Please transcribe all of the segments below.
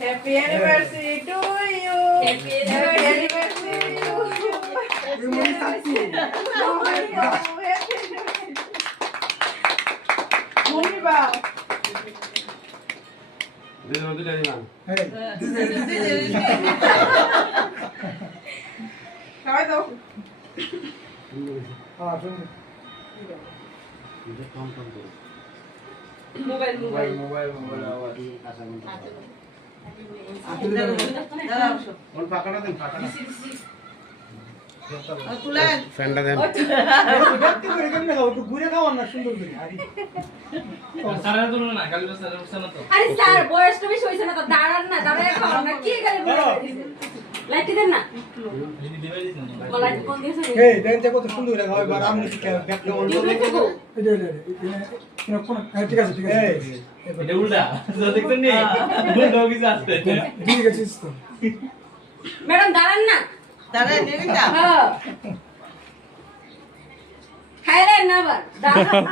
Happy anniversary to you. Happy anniversary to you. Mommy ba? This is the one. Hey, Kawai daw. শুনুন This come from the Mobile. Mobile আওয়াজ one pakana den pakana. ফ্যানটা দেন ব্যক্তি করে কেমনে খাও একটু ঘুরে খাও না সুন্দর করে আরে সারা তো না কাল বছর উঠছে না তো আরে স্যার বয়স তো বেশি হইছে না তো দাঁড়ান না দাঁড়ায় খাও না কি গালি বলে লাইট দেন না যদি দিবাই দিছ না লাইট কোন দিয়েছে এই দেন যে কত সুন্দর করে খাও এবার আমি ব্যাকটা অন করে ঠিক আছে এটা উল্টা তো দেখছেন নি উল্টা কিছু আসছে ঠিক আছে তো ম্যাডাম দাঁড়ান না দাঁড়ায় নেই না। হ্যাঁ খাইলেন না আবার দাঁড়ান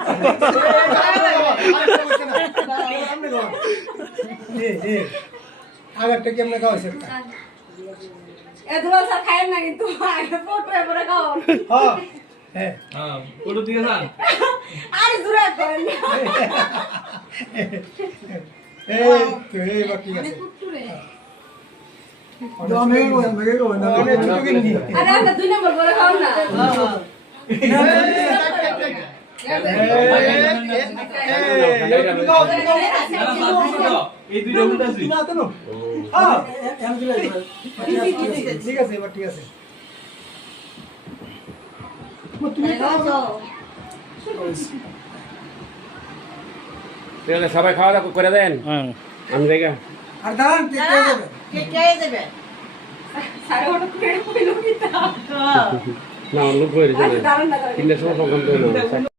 আগেরটা কেমনে খাওয়াইছে এ দুলা স্যার খাইলেন না কিন্তু আগে ফটো এবারে খাও হ্যাঁ হ্যাঁ হ্যাঁ ফটো দিয়ে যান আরে দূরে করেন এই বাকি আছে কুট্টুরে অনেক ছোট কিনবি আরে আমরা দুই নম্বর বলে খাও না এই দুইটা উল্টা আছে ঠিক আছে এবার ঠিক আছে তাহলে সবাই খাওয়া দাওয়া করে দেন আমি জায়গা আর দাঁড়ান কে দেবে? সাড়ে ওটা করে কইলো কি তা না লোক হয়ে আরে দাঁড়ান না তিনটার সময় কখন তো